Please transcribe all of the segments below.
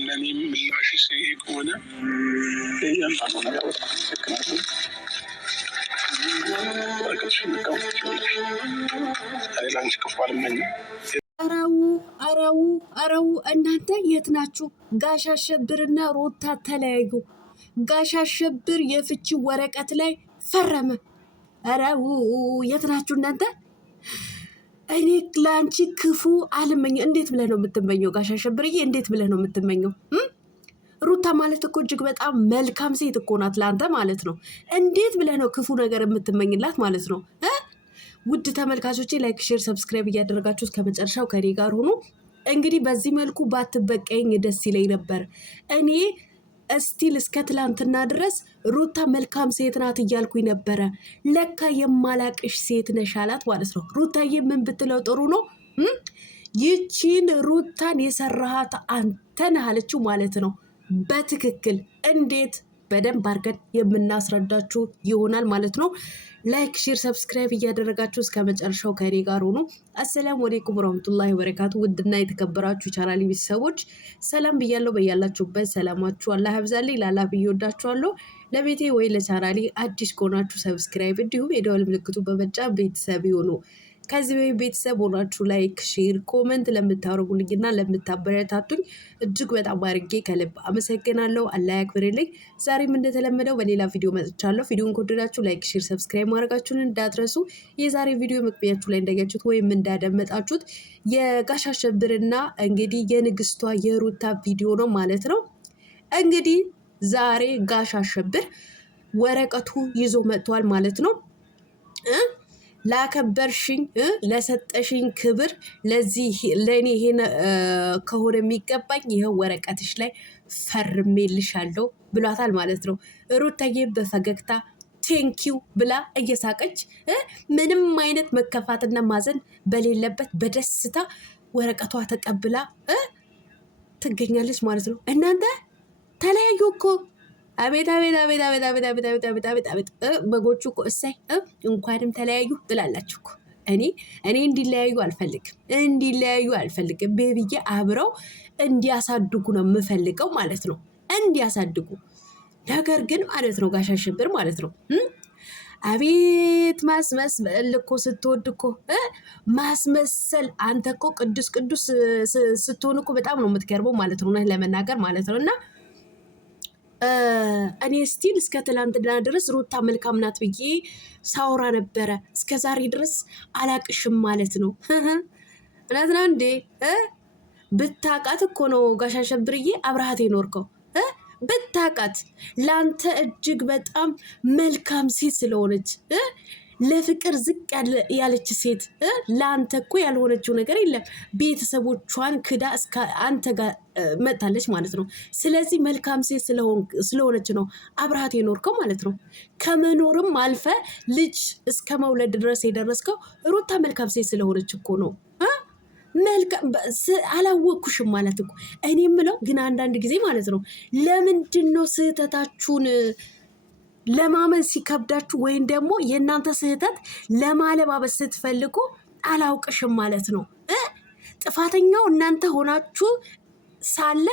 ለእኔ ምላሽ ከሆነ እያንዳንዱ ነገር በጣም አመሰግናለሁ። ላንቺ ክፉ አልመኝም። አረው እናንተ የት ናችሁ? ጋሽ አሸብርና ሩታ ተለያዩ። ጋሽ አሸብር የፍቺ ወረቀት ላይ ፈረመ። አረው የት ናችሁ እናንተ? እኔ ለአንቺ ክፉ አልመኝም። እንዴት ብለህ ነው የምትመኘው? ጋሽ አሸብርዬ እንዴት ብለህ ነው የምትመኘው? ሩታ ማለት እኮ እጅግ በጣም መልካም ሴት እኮ ናት ለአንተ ማለት ነው። እንዴት ብለህ ነው ክፉ ነገር የምትመኝላት ማለት ነው? ውድ ተመልካቾቼ ላይክ፣ ሼር፣ ሰብስክራይብ እያደረጋችሁ እስከ መጨረሻው ከኔ ጋር ሆኑ። እንግዲህ በዚህ መልኩ ባትበቀኝ ደስ ይለኝ ነበር። እኔ እስቲል እስከ ትላንትና ድረስ ሩታ መልካም ሴት ናት እያልኩኝ ነበረ። ለካ የማላቅሽ ሴት ነሽ አላት ማለት ነው። ሩታዬ ምን ብትለው ጥሩ ነው? ይቺን ሩታን የሰራሃት አንተ ነህ አለችው ማለት ነው። በትክክል እንዴት በደንብ አድርገን የምናስረዳችሁ ይሆናል ማለት ነው። ላይክ፣ ሼር፣ ሰብስክራይብ እያደረጋችሁ እስከ መጨረሻው ከኔ ጋር ሆኑ። አሰላሙ አለይኩም ወራህመቱላሂ ወበረካቱ። ውድና የተከበራችሁ ቻናል ቤተሰቦች ሰላም ብያለሁ። በያላችሁበት ሰላማችሁ አላህ ያብዛልኝ። ላላ ብዬ ወዳችኋለሁ። ለቤቴ ወይ ለቻናሌ አዲስ ከሆናችሁ ሰብስክራይብ እንዲሁም የደወል ምልክቱ በመጫን ቤተሰብ ይሁኑ። ከዚህ ወይ ቤተሰብ ሆናችሁ ላይክ፣ ሼር፣ ኮመንት ለምታደርጉልኝና ለምታበረታቱኝ እጅግ በጣም አድርጌ ከልብ አመሰግናለሁ። አላህ ያክብርልኝ። ዛሬም እንደተለመደው በሌላ ቪዲዮ መጥቻለሁ። ቪዲዮን ከወደዳችሁ ላይክ፣ ሼር፣ ሰብስክራይብ ማድረጋችሁን እንዳትረሱ። የዛሬ ቪዲዮ መግቢያችሁ ላይ እንዳያችሁት ወይም እንዳደመጣችሁት የጋሽ አሸብርና እንግዲህ የንግስቷ የሩታ ቪዲዮ ነው ማለት ነው። እንግዲህ ዛሬ ጋሽ አሸብር ወረቀቱ ይዞ መጥቷል ማለት ነው። ላከበርሽኝ፣ ለሰጠሽኝ ክብር ለዚህ ለእኔ ይሄን ከሆነ የሚገባኝ ይኸው ወረቀትሽ ላይ ፈርሜልሻለሁ ብሏታል ማለት ነው። ሩታዬ በፈገግታ ቴንኪው ብላ እየሳቀች ምንም አይነት መከፋትና ማዘን በሌለበት በደስታ ወረቀቷ ተቀብላ ትገኛለች ማለት ነው። እናንተ ተለያዩ እኮ አቤት አቤት አቤት አቤት አቤት አቤት አቤት አቤት አቤት አቤት በጎቹ እኮ እሰይ እንኳንም ተለያዩ ትላላችሁ እኮ። እኔ እንዲለያዩ አልፈልግም። ቤቢዬ አብረው እንዲያሳድጉ ነው የምፈልገው ማለት ነው። እንዲያሳድጉ ነገር ግን ማለት ነው ጋሽ አሸብር ማለት ነው። አቤት ማስመሰል እኮ ስትወድ እኮ ማስመሰል። አንተ እኮ ቅዱስ ቅዱስ ስትሆን እኮ በጣም ነው የምትገርበው ማለት ነው ለመናገር ማለት ነው። እና እኔ ስቲል እስከ ትላንትና ድረስ ሩታ መልካም ናት ብዬ ሳውራ ነበረ። እስከ ዛሬ ድረስ አላቅሽም ማለት ነው። እውነት ነው እንዴ? ብታቃት እኮ ነው ጋሽ አሸብርዬ አብረሃት የኖርከው። ብታቃት ለአንተ እጅግ በጣም መልካም ሴት ስለሆነች ለፍቅር ዝቅ ያለች ሴት ለአንተ እኮ ያልሆነችው ነገር የለም። ቤተሰቦቿን ክዳ እስከ አንተ ጋር መጥታለች ማለት ነው። ስለዚህ መልካም ሴት ስለሆነች ነው አብረሃት የኖርከው ማለት ነው። ከመኖርም አልፈ ልጅ እስከ መውለድ ድረስ የደረስከው ሩታ መልካም ሴት ስለሆነች እኮ ነው። አላወቅኩሽም ማለት እኮ እኔ የምለው ግን አንዳንድ ጊዜ ማለት ነው ለምንድን ነው ስህተታችሁን ለማመን ሲከብዳችሁ ወይም ደግሞ የእናንተ ስህተት ለማለባበስ ስትፈልጉ አላውቅሽም ማለት ነው። ጥፋተኛው እናንተ ሆናችሁ ሳለ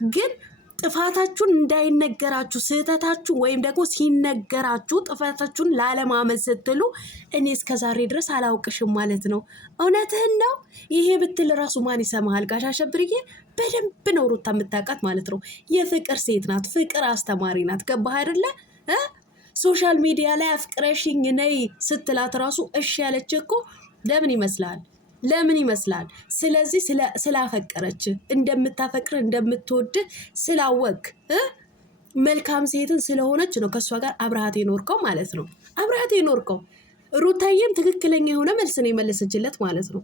ግን ጥፋታችሁን እንዳይነገራችሁ ስህተታችሁ ወይም ደግሞ ሲነገራችሁ ጥፋታችሁን ላለማመን ስትሉ እኔ እስከ ዛሬ ድረስ አላውቅሽም ማለት ነው። እውነትህን ነው። ይሄ ብትል ራሱ ማን ይሰማሃል? ጋሽ አሸብርዬ በደንብ ነው ሩታ የምታውቃት ማለት ነው። የፍቅር ሴት ናት። ፍቅር አስተማሪ ናት። ገባህ አይደለ? ሶሻል ሚዲያ ላይ አፍቅረሽኝ ነይ ስትላት ራሱ እሺ ያለች እኮ ለምን ይመስላል? ስለዚህ ስላፈቀረች እንደምታፈቅር እንደምትወድ ስላወቅ መልካም ሴትን ስለሆነች ነው ከእሷ ጋር አብረሃት የኖርከው ማለት ነው። አብረሃት የኖርከው ሩታዬም ትክክለኛ የሆነ መልስ ነው የመለሰችለት ማለት ነው።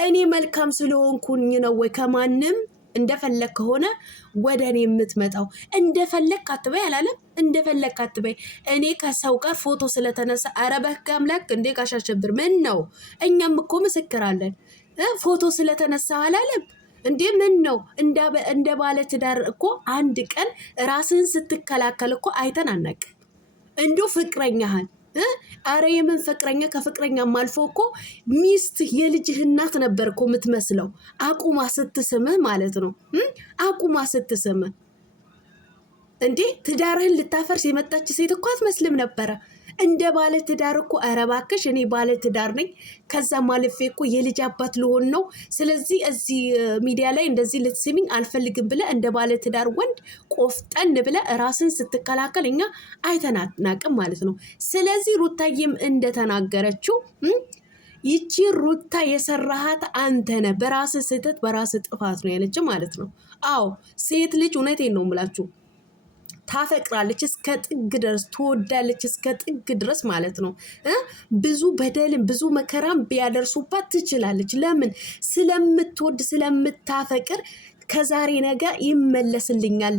እኔ መልካም ስለሆንኩኝ ነው ወይ ከማንም እንደፈለግ ከሆነ ወደ እኔ የምትመጣው? እንደፈለግ አትበይ አላለም? እንደፈለግ አትበይ። እኔ ከሰው ጋር ፎቶ ስለተነሳ ኧረ በህግ አምላክ እንዴ ጋሽ አሸብር ምን ነው? እኛም እኮ ምስክር አለን። ፎቶ ስለተነሳ አላለም እንዴ? ምን ነው? እንደ ባለ ትዳር እኮ አንድ ቀን ራስህን ስትከላከል እኮ አይተን አናውቅም። እንዲሁ ፍቅረኛህን አረ የምን ፍቅረኛ ከፍቅረኛም አልፎ እኮ ሚስት የልጅህ እናት ነበር እኮ የምትመስለው አቁማ ስትስምህ ማለት ነው። አቁማ ስትስምህ እንዴ ትዳርህን ልታፈርስ የመጣች ሴት እኮ አትመስልም ነበረ። እንደ ባለ ትዳር እኮ ኧረ እባክሽ እኔ ባለ ትዳር ነኝ፣ ከዛ ማለፌ እኮ የልጅ አባት ልሆን ነው። ስለዚህ እዚህ ሚዲያ ላይ እንደዚህ ልትስሚኝ አልፈልግም ብለ እንደ ባለ ትዳር ወንድ ቆፍጠን ብለ ራስን ስትከላከል እኛ አይተናናቅም ማለት ነው። ስለዚህ ሩታዬም እንደተናገረችው ይቺ ሩታ የሰራሃት አንተነ በራስ ስህተት በራስ ጥፋት ነው ያለች ማለት ነው። አዎ ሴት ልጅ እውነቴን ነው የምላችሁ ታፈቅራለች እስከ ጥግ ድረስ ትወዳለች እስከ ጥግ ድረስ ማለት ነው። ብዙ በደልን ብዙ መከራም ቢያደርሱባት ትችላለች። ለምን? ስለምትወድ ስለምታፈቅር ከዛሬ ነገ ይመለስልኛል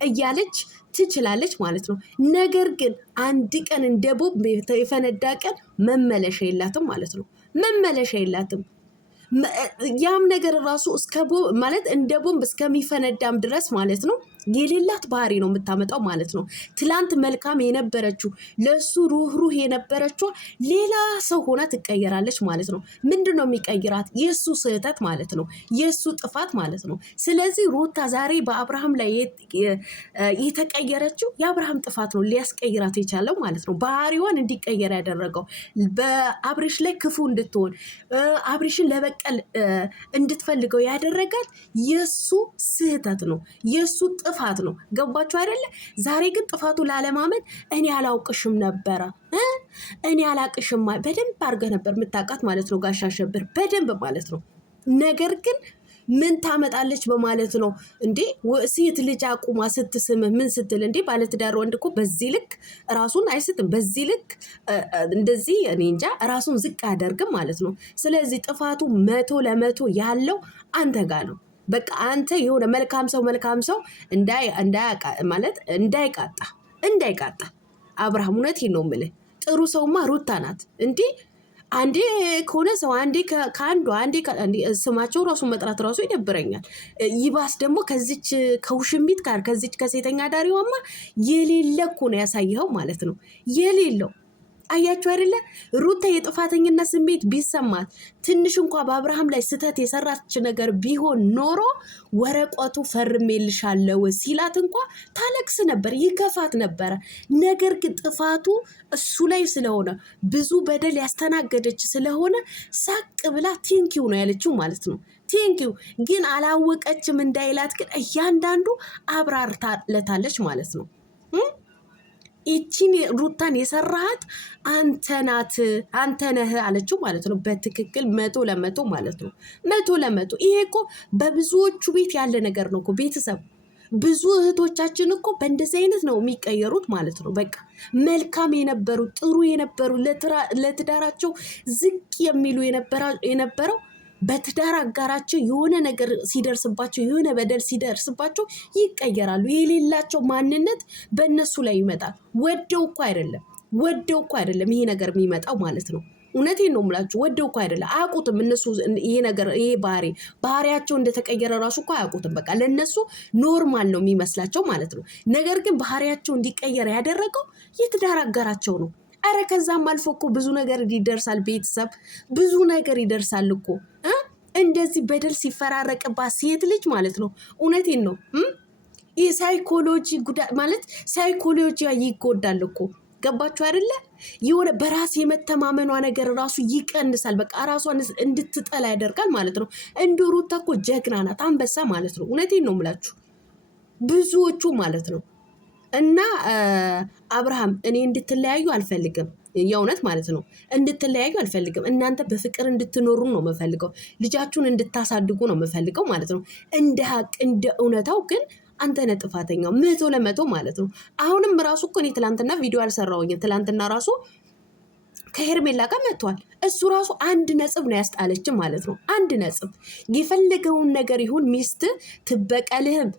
እያለች ትችላለች ማለት ነው። ነገር ግን አንድ ቀን እንደ ቦምብ የፈነዳ ቀን መመለሻ የላትም ማለት ነው። መመለሻ የላትም። ያም ነገር ራሱ እስከ ማለት እንደ ቦምብ እስከሚፈነዳም ድረስ ማለት ነው የሌላት ባህሪ ነው የምታመጣው ማለት ነው። ትላንት መልካም የነበረችው ለሱ ሩህሩህ የነበረችው ሌላ ሰው ሆና ትቀየራለች ማለት ነው። ምንድን ነው የሚቀይራት? የሱ ስህተት ማለት ነው፣ የሱ ጥፋት ማለት ነው። ስለዚህ ሩታ ዛሬ በአብርሃም ላይ የተቀየረችው የአብርሃም ጥፋት ነው ሊያስቀይራት የቻለው ማለት ነው። ባህሪዋን እንዲቀየር ያደረገው በአብሪሽ ላይ ክፉ እንድትሆን አብሪሽን ለበቀል እንድትፈልገው ያደረጋት የሱ ስህተት ነው፣ የሱ ጥፋት ነው። ገባችሁ አይደለ? ዛሬ ግን ጥፋቱ ላለማመን እኔ አላውቅሽም ነበረ እኔ አላቅሽም በደንብ አድርገህ ነበር የምታውቃት ማለት ነው ጋሽ አሸብር በደንብ ማለት ነው። ነገር ግን ምን ታመጣለች በማለት ነው እንዴ? ሴት ልጅ አቁማ ስትስምህ ምን ስትል እንዴ? ባለትዳር ወንድ እኮ በዚህ ልክ ራሱን አይስትም፣ በዚህ ልክ እንደዚህ እኔ እንጃ ራሱን ዝቅ አያደርግም ማለት ነው። ስለዚህ ጥፋቱ 100% ያለው አንተ ጋር ነው። በቃ አንተ የሆነ መልካም ሰው እንዳይቃጣ አብርሃም እውነቴን ነው የምልህ። ጥሩ ሰውማ ሩታ ናት እንዴ? አንዴ ከሆነ ሰው አንዴ ከአንዱ አንዴ ስማቸው ራሱ መጥራት ራሱ ይደብረኛል። ይባስ ደግሞ ከዚች ከውሽሚት ጋር ከዚች ከሴተኛ ዳሪዋማ የሌለ እኮ ነው ያሳየኸው ማለት ነው የሌለው። አያችሁ አይደለ? ሩታ የጥፋተኝነት ስሜት ቢሰማት ትንሽ እንኳ በአብርሃም ላይ ስተት የሰራች ነገር ቢሆን ኖሮ ወረቀቱ ፈርሜልሻለሁ ሲላት እንኳ ታለቅስ ነበር፣ ይከፋት ነበረ። ነገር ግን ጥፋቱ እሱ ላይ ስለሆነ ብዙ በደል ያስተናገደች ስለሆነ ሳቅ ብላ ቴንኪው ነው ያለችው ማለት ነው። ቴንኪው ግን አላወቀችም እንዳይላት ግን እያንዳንዱ አብራርታለታለች ማለት ነው። ይቺን ሩታን የሰራሃት አንተ ነህ አለችው ማለት ነው። በትክክል 100% ማለት ነው። 100%። ይሄ እኮ በብዙዎቹ ቤት ያለ ነገር ነው እኮ ቤተሰብ። ብዙ እህቶቻችን እኮ በእንደዚህ አይነት ነው የሚቀየሩት ማለት ነው። በቃ መልካም የነበሩ ጥሩ የነበሩ ለትዳራቸው ዝቅ የሚሉ የነበረው በትዳር አጋራቸው የሆነ ነገር ሲደርስባቸው የሆነ በደል ሲደርስባቸው ይቀየራሉ። የሌላቸው ማንነት በእነሱ ላይ ይመጣል። ወደው እኮ አይደለም ይሄ ነገር የሚመጣው ማለት ነው። እውነቴን ነው የምላችሁ። ወደው እኮ አይደለም፣ አያውቁትም እነሱ ይሄ ነገር ይሄ ባህሪያቸው እንደተቀየረ ራሱ እኮ አያውቁትም። በቃ ለእነሱ ኖርማል ነው የሚመስላቸው ማለት ነው። ነገር ግን ባህሪያቸው እንዲቀየር ያደረገው የትዳር አጋራቸው ነው። አረ ከዛም አልፎ እኮ ብዙ ነገር ይደርሳል። ቤተሰብ ብዙ ነገር ይደርሳል እኮ እንደዚህ በደል ሲፈራረቅባት ሴት ልጅ ማለት ነው። እውነቴን ነው። የሳይኮሎጂ ጉዳት ማለት ሳይኮሎጂያ ይጎዳል እኮ። ገባችሁ አይደለ? የሆነ በራስ የመተማመኗ ነገር ራሱ ይቀንሳል። በቃ ራሷን እንድትጠላ ያደርጋል ማለት ነው። እንደ ሩታ እኮ ጀግና ናት፣ አንበሳ ማለት ነው። እውነቴን ነው የምላችሁ ብዙዎቹ ማለት ነው። እና አብርሃም እኔ እንድትለያዩ አልፈልግም፣ የእውነት ማለት ነው። እንድትለያዩ አልፈልግም። እናንተ በፍቅር እንድትኖሩ ነው የምፈልገው። ልጃችሁን እንድታሳድጉ ነው የምፈልገው ማለት ነው። እንደ ሀቅ እንደ እውነታው ግን አንተ ነህ ጥፋተኛው 100% ማለት ነው። አሁንም ራሱ እኮ እኔ ትላንትና ቪዲዮ አልሰራሁኝም። ትላንትና ራሱ ከሄርሜላ ጋር መጥቷል። እሱ ራሱ 1 ነጥብ ነው ያስጣለችም ማለት ነው። 1 ነጥብ የፈለገውን ነገር ይሁን ሚስት ትበቀልህም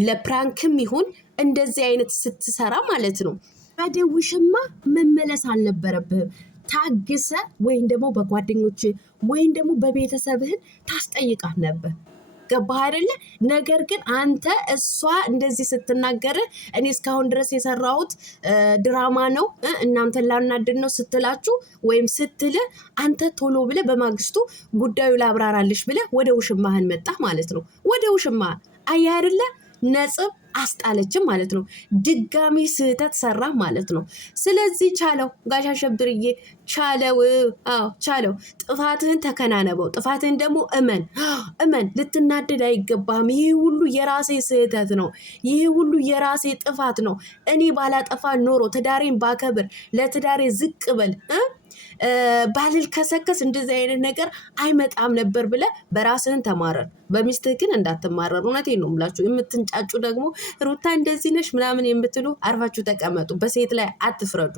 ለፕራንክም ይሁን እንደዚህ አይነት ስትሰራ ማለት ነው አደውሽማ መመለስ አልነበረብህም። ታግሰ ወይም ደግሞ በጓደኞች ወይም ደግሞ በቤተሰብህን ታስጠይቃት ነበር። ገባህ አይደለ? ነገር ግን አንተ እሷ እንደዚህ ስትናገር እኔ እስካሁን ድረስ የሰራሁት ድራማ ነው እናንተን ላናድድ ነው ስትላችሁ ወይም ስትል አንተ ቶሎ ብለህ በማግስቱ ጉዳዩ ላብራራልሽ ብለህ ወደ ውሽማህን መጣህ ማለት ነው። ወደ ውሽማህን አየህ አይደለ? ነጥብ አስጣለችም ማለት ነው። ድጋሚ ስህተት ሰራ ማለት ነው። ስለዚህ ቻለው ጋሽ አሸብርዬ ቻለው። አዎ ቻለው። ጥፋትህን ተከናነበው። ጥፋትህን ደግሞ እመን። ልትናደድ አይገባም። ይህ ሁሉ የራሴ ስህተት ነው። ይህ ሁሉ የራሴ ጥፋት ነው። እኔ ባላጠፋ ኖሮ ትዳሬን ባከብር፣ ለትዳሬ ዝቅ በል ባልል ከሰከስ እንደዚህ አይነት ነገር አይመጣም ነበር ብለህ በራስህን ተማረር። በሚስትህ ግን እንዳትማረር። እውነቴን ነው የምላችሁ። የምትንጫጩ ደግሞ ሩታ እንደዚህ ነሽ ምናምን የምትሉ አርፋችሁ ተቀመጡ። በሴት ላይ አትፍረዱ።